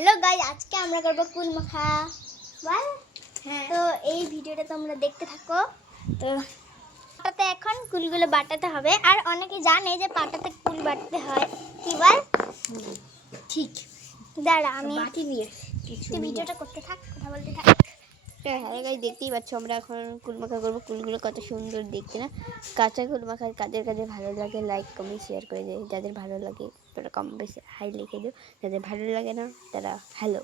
Hello guys, আজকে আমরা করব কুল মাখা। বল। হ্যাঁ, তো এই ভিডিওটা তোমরা দেখতে থাকো। তো পাটাতে এখন কুলগুলো বাটাতে হবে, আর অনেকে জানে যে পাটাতে কুল বাটতে হয়। কি বল? ঠিক। দাঁড়া, আমি বাটি নিয়ে কিছু ভিডিওটা করতে থাক, কথা বলতে থাক। হ্যাঁ গাইস, দেখতেই পাচ্ছ আমরা এখন কুল মাখা করবো। কুলগুলো কত সুন্দর দেখতে না? কাঁচা কুল মাখা কাদের কাদের ভালো লাগে লাইক কমেন্ট শেয়ার করে দিও। যাদের ভালো লাগে তারা কম বেশি হাই লিখে দিও, যাদের ভালো লাগে না তারা হ্যালো।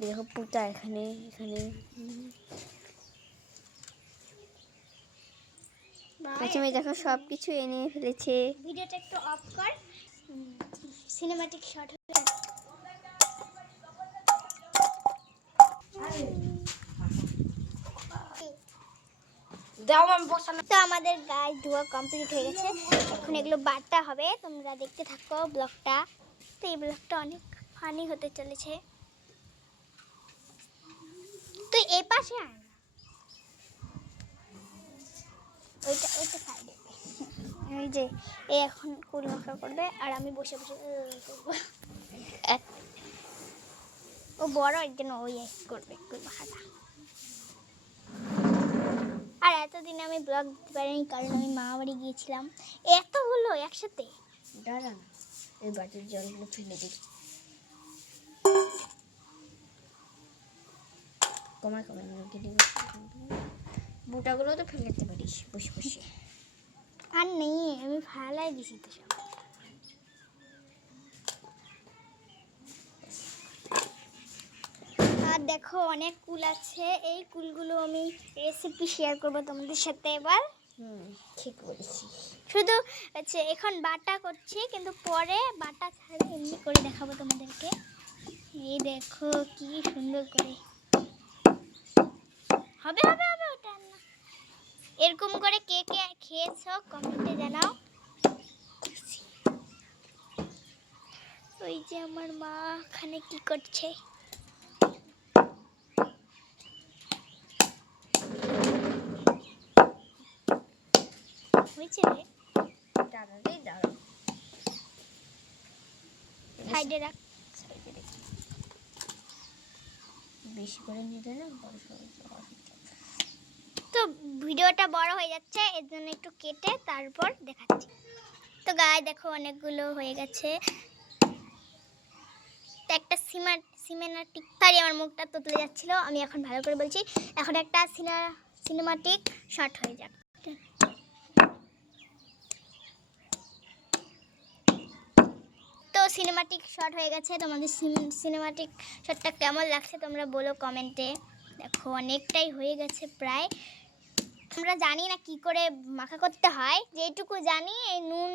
দেখো পুতা এখানে এখানে প্রথমে দেখো সব কিছু এনে ফেলেছে। ভিডিওটা একটু অফ কর, সিনেম্যাটিক শট হবে। তো আমাদের গায়ে ধোয়া কমপ্লিট হয়ে গেছে, এখন এগুলো বাটা হবে। তোমরা দেখতে থাকো ব্লগটা। তো এই ব্লগটা অনেক ফানি হতে চলেছে। তুই এই পাশে আয় না, ওইটা সাইডে। এই যে এ এখন কুল মাখা করবে, আর আমি বসে বসে করবো। ও বড়, এর জন্য ওই করবে কুল মাখাটা। আর এতদিন আমি ব্লগ দিতে পারিনি, কারণ আমি মামা বাড়ি গিয়েছিলাম। এতগুলো একসাথে দাঁড়া না, এই বাটির জলগুলো ফেলে দিই। কমায় কমায় বুটাগুলো তো ফেলে দিতে পারিস বসে বসে। আর নেই, আমি ফালাই দিছি তো সব। আর দেখো অনেক কুল আছে, এই কুলগুলো আমি রেসিপি শেয়ার করবো তোমাদের সাথে। এবার ঠিক বলেছি। শুধু হচ্ছে এখন বাটা করছি, কিন্তু পরে বাটা ছাড়া এমনি করে দেখাবো তোমাদেরকে। এই দেখো কি সুন্দর করে হবে হবে হবে। ওটা না, এরকম করে কে কে খেয়েছো কমেন্টে জানাও। ওই যে আমার মা এখানে কি করছে। হয়েছে রে, দাঁড়ালেই দাঁড়াও, সাইডে রাখ। বেশি করে নিতে না বড় তো ভিডিওটা বড় হয়ে যাচ্ছে, এর জন্য একটু কেটে তারপর দেখাচ্ছি। তো গায়ে দেখো অনেকগুলো হয়ে গেছে। তো একটা সিনেমাটিক, সরি আমার মুখটা তোতলে যাচ্ছিল, আমি এখন ভালো করে বলছি। এখন একটা সিনেমাটিক শট হয়ে যাক। তো সিনেমাটিক শট হয়ে গেছে। তোমাদের সিনেমাটিক শটটা কেমন লাগছে তোমরা বলো কমেন্টে। দেখো অনেকটাই হয়ে গেছে প্রায়। আমরা জানি না কি করে মাখা করতে হয়, যেটুকু জানি এই নুন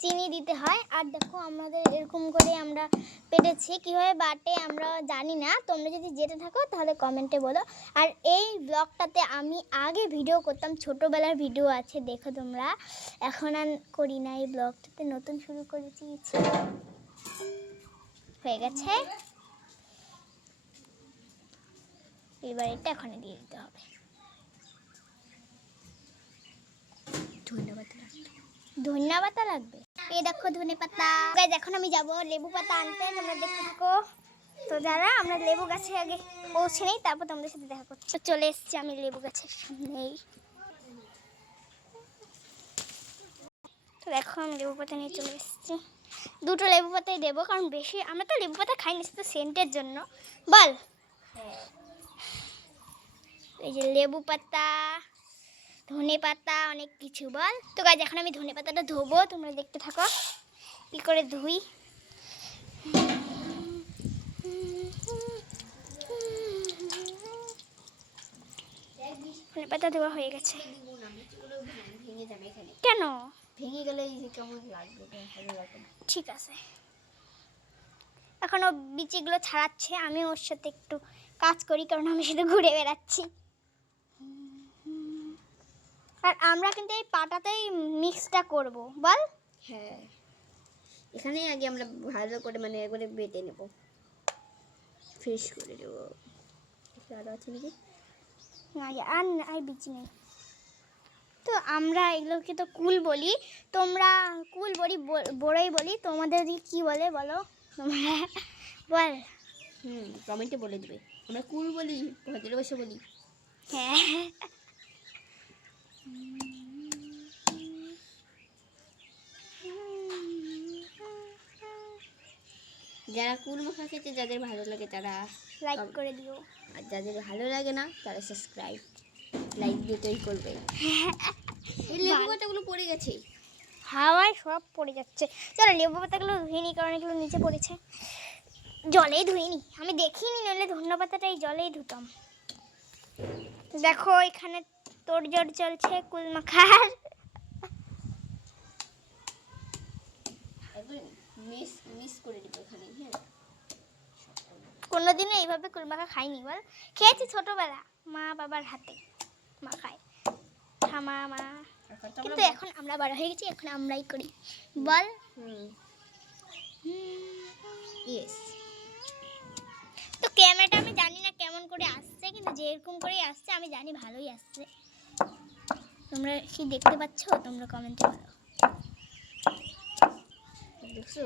চিনি দিতে হয়। আর দেখো আমাদের এরকম করে আমরা পেটেছি, কীভাবে বাটে আমরা জানি না। তোমরা যদি যেতে থাকো তাহলে কমেন্টে বলো। আর এই ব্লগটাতে আমি আগে ভিডিও করতাম, ছোটোবেলার ভিডিও আছে, দেখো তোমরা। এখন আর করি না, এই ব্লগটাতে নতুন শুরু করেছি। হয়ে গেছে, এবার এটা এখন দিয়ে দিতে হবে। ধনিয়া পাতা লাগবে। এই দেখো ধনে পাতা। এখন আমি যাব লেবু পাতা আনতে, তোমরা দেখতে থাকো। তো যারা আমরা লেবু গাছে আগে পৌঁছে নেই, তারপর তোমাদের সাথে দেখা করছি। তো চলে এসেছি আমি লেবু গাছের সামনেই। তো দেখো আমি লেবু পাতা নিয়ে চলে এসেছি। দুটো লেবু পাতাই দেবো, কারণ বেশি আমরা তো লেবু পাতা খাই না, তো সেন্টের জন্য। বল। এই যে লেবু পাতা, ধনে পাতা, অনেক কিছু। বল। তো গাইজ এখন আমি ধনে পাতাটা ধোবো, তোমরা দেখতে থাকো কি করে ধুই। ধনে পাতা ধোয়া হয়ে গেছে। কেন ভেঙে গেলে কেমন লাগবে? ভালো লাগবে না। ঠিক আছে, এখন ও বিচিগুলো ছাড়াচ্ছে, আমি ওর সাথে একটু কাজ করি, কারণ আমি শুধু ঘুরে বেড়াচ্ছি। আর আমরা কিন্তু এই পাটাতেই মিক্সটা করব। বল। হ্যাঁ, এখানেই আগে আমরা ভালো করে মানে একবারে বেটে নেব, ফ্রেশ করে দেব। আরও আছে নাকি? আর বিচি নেই। তো আমরা এগুলোকে তো কুল বলি, তোমরা কুল বলি, বড়ই বলি, তোমাদের দিকে কী বলে বলো তোমরা বল। কমেন্টে বলে দেবে। আমরা কুল বলি, ভালোবাসা বলি। হ্যাঁ যারা কুল মাখা খেতে যাদের ভালো লাগে তারা লাইক করে দিও, আর যাদের ভালো লাগে না তারা সাবস্ক্রাইব লাইক দুটোই করবে। এই লেবু পাতাগুলো পড়ে গেছে, হাওয়ায় সব পড়ে যাচ্ছে। চলো লেবু পাতাগুলো ধুয়ে নিই, কারণ এগুলো নিচে পড়েছে। জলেই ধুয়ে নিই, আমি দেখিনি, নইলে ধন্য পাতাটা এই জলেই ধুতাম। দেখো এখানে তোড়জোড় চলছে কুল মাখার। একবার মিস করে দিব এখানে। হ্যাঁ, কোনোদিনও এইভাবে কুল মাখা খাইনি বল। খেয়েছি ছোটবেলা মা বাবার হাতে মাখায়, ঠামা মা, কিন্তু এখন আমরা বড় হয়ে গেছি, এখন আমরাই করি বল। ইয়েস। তো ক্যামেরাটা আমি জানি না কেমন করে আসছে, কিন্তু যেরকম করেই আসছে আমি জানি ভালোই আসছে। তোমরা কি দেখতে পাচ্ছ? তোমরা কমেন্টে বলো। দেখছো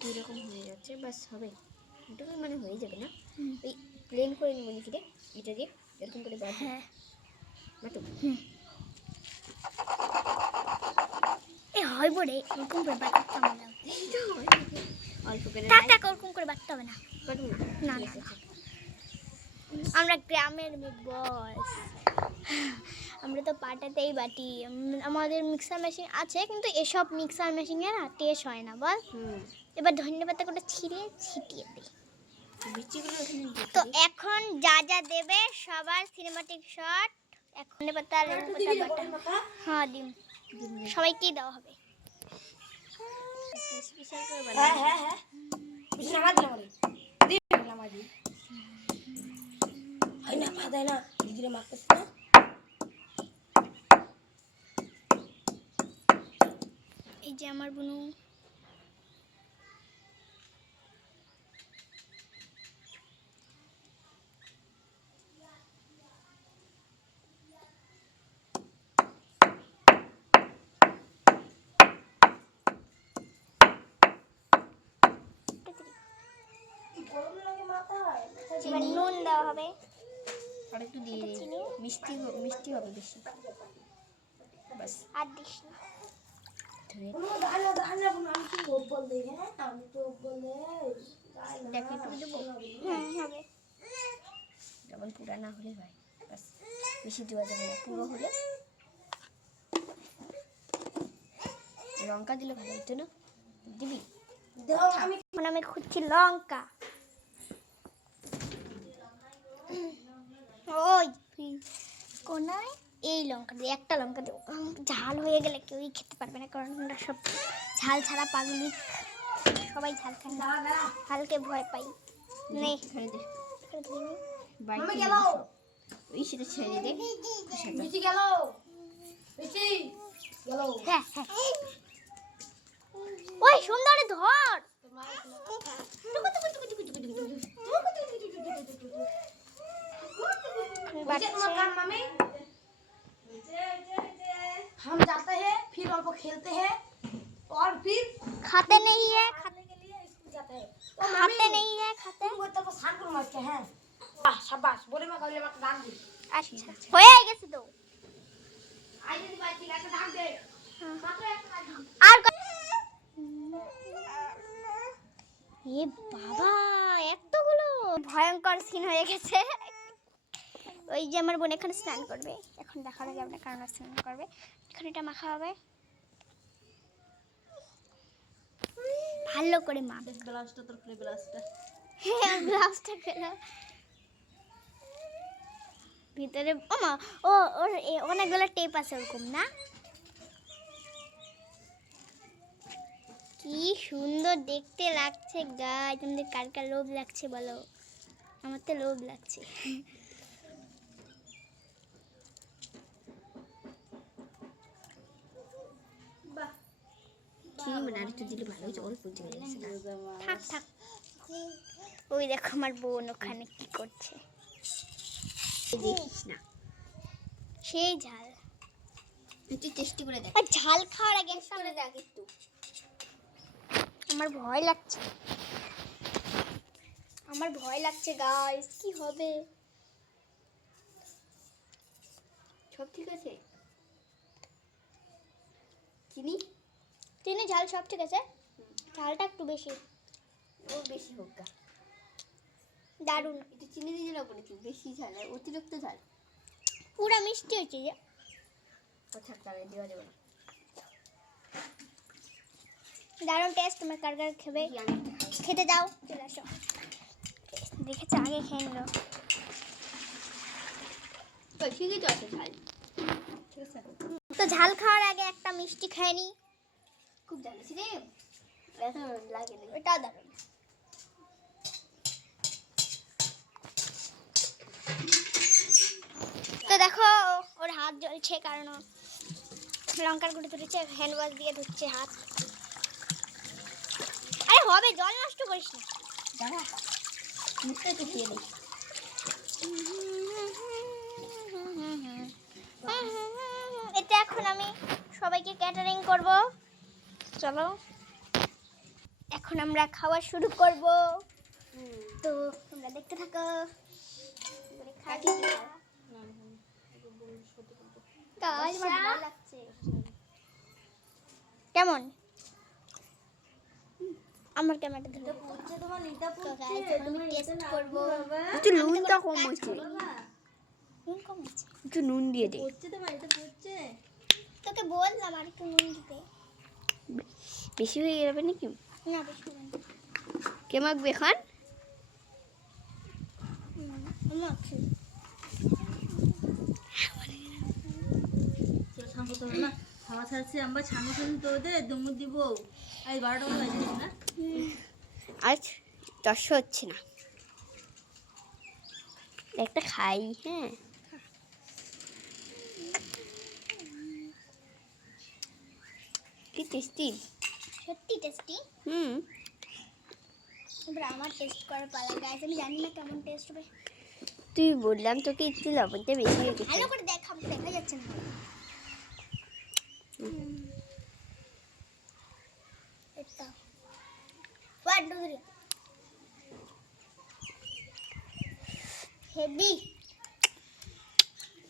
কীরকম হয়ে যাচ্ছে? বাস হবে, এটুকু মানে হয়ে যাবে না। এই প্লেন করে নিব নাকি রে, এটা দিয়ে এরকম করে বাঁধ। হ্যাঁ বাটু এ হয় বড়ে, এরকম করে বাটতে হবে না, অল্প করে টাক ওরকম করে বাটতে হবে না। বাটু না না না, আমরা গ্রামের বস, আমরা তো পাটাতেই বাটি। আমাদের মিক্সার মেশিন আছে, কিন্তু এসব মিক্সার মেশিনে না টেস্ট হয় না বল। এবার ধন্যবাদ করে ছিটিয়ে দিই। তো এখন যা যা দেবে সবার সিনেমাটিক শট, এখন পাতা বাটা, হ্যাঁ ডিম সবাইকেই দেওয়া হবে। এই যে আমার বুনু, এবার নুন দেওয়া হবে, আর একটু দিয়ে দিই, চিনি, মিষ্টি হবে বেশি। বাস আর দিস না। দেখে একটু দেবো, হবে। যেমন পুরা না হলে হয়, বাস বেশি দেওয়া যাবে না। পুরো হলে লঙ্কা দিলে ভালো হতো না, দিবি? এখন আমি খুঁজছি লঙ্কা। ওই কোনায় এই লঙ্কা দিয়ে, একটা লঙ্কা দেবো। ঝাল হয়ে গেলে কেউই খেতে পারবে না, কারণ আমরা সব ঝাল ছাড়া পাগলি, সবাই ঝাল খায় না, ঝালকে ভয় পাই। নে এখানে দে, বাইরে ওই সেটা ছেড়ে দে। হ্যাঁ হ্যাঁ, ওই সুন্দর ধর। हम जाते हैं फिर उनको खेलते हैं और फिर खाते नहीं है, खाने के लिए स्कूल जाते हैं। खाते नहीं है, खाते तुम बोलते हो शान को मारते हैं। शाबाश बोले मैं कल मत डाल दी। अच्छा হয়ে গেছে তো। आई दीदी बात की का डाल दे मात्र एक डाल दी। আর এ বাবা এতগুলো, ভয়ঙ্কর সিন হয়ে গেছে। ওই যে আমার বোন এখানে স্নান করবে, এখন দেখানো যাবে না কারণ স্নান করবে। এখন এটা মাখা হবে ভালো করে, মা ব্লাউজটা তোর প্লে ব্লাউজটা ব্লাউজটা ফেলা ভিতরে। ও মা, ও ওর অনেকগুলো টেপ আছে ওরকম না। কি সুন্দর দেখতে লাগছে গাই, তোমাদের কার কার লোভ লাগছে বলো? আমার তো লোভ লাগছে। মানে আর একটু দিলে ভালো হতো, অল্প দিয়ে গেছে না। থাক থাক, ওই দেখো আমার বোন ওখানে কি করছে, দেখিস না সেই ঝাল। একটু টেস্টি করে দেখ, আর ঝাল খাওয়ার আগে একটা করে দেখ একটু। আমার ভয় লাগছে, আমার ভয় লাগছে গাইস, কি হবে? সব ঠিক আছে? চিনি চিনি ঝাল সব ঠিক আছে, ঝালটা একটু বেশি। ও বেশি হোক গা, দারুণ, একটু চিনি দিয়ে দিলে উপরে, বেশি ঝাল আর অতিরিক্ত ঝাল। পুরো মিষ্টি হয়েছে যে। আচ্ছা তাহলে দেওয়া যাবে না। দারুণ টেস্ট, তোমার কার কার খাবে? দেখি আমি একটা খাই। খেতে দাও, চলে আসো। দেখেছো, আগে খেয়ে নিল। ওই ঠিকই তো আছে ঝাল, ঠিক আছে। তো ঝাল খাওয়ার আগে একটা মিষ্টি খেয়ে নি। খুব ঝাল আছে রে, এত লাগে না। এটা দারুণ। তো দেখো ওর হাত জ্বলছে, কারণ ও লঙ্কার গুঁড়ো তুলেছে, হ্যান্ড ওয়াশ দিয়ে ধুচ্ছে হাত। আরে হবে, জল নষ্ট করিস না। দাঁড়া, মুখটা একটু খেয়ে নিই। এটা এখন আমি সবাইকে ক্যাটারিং করব। চলো এখন আমরা খাওয়া শুরু করব, তো তোমরা দেখতে থাকো। কাকি কি খাও? গাইস, আমার ভালো লাগছে। কেমন? আমার ক্যামেরাটা ধরে পড়ছে তোমার নিতা তো গাইস আমি টেস্ট করব। একটু নুনটা কম হয়েছে, নুন কম আছে, একটু নুন দিয়ে দে। পড়ছে তোমার এটা পড়ছে। তোকে বললাম আর একটু নুন দিতে। বেশি হয়ে যাবে নাকি? না বেশি নুন কে মাখবে খান? মাখছি। সাঙ্গ তো না খাওয়া ছাড়ছি আমরা ছানু ছানু তোদের দুমুর দিব। আজ 12টা মতো বাজে না। আজ 10 হচ্ছে না, একটা খাই। হ্যাঁ কি টেস্টি, সত্যি টেস্টি। এবার আমার টেস্ট করার পালা গাইস, আমি জানি না কেমন টেস্ট হবে। তুই বললাম তোকে একটু লবণটা বেশি হয়ে গেছে। ভালো করে দেখ, আমি দেখা যাচ্ছে না। এটা 1 2 3 হেভি।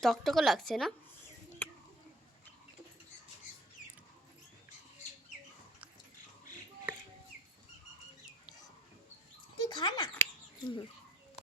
টকটকও লাগছে না? তুই খা না। হুম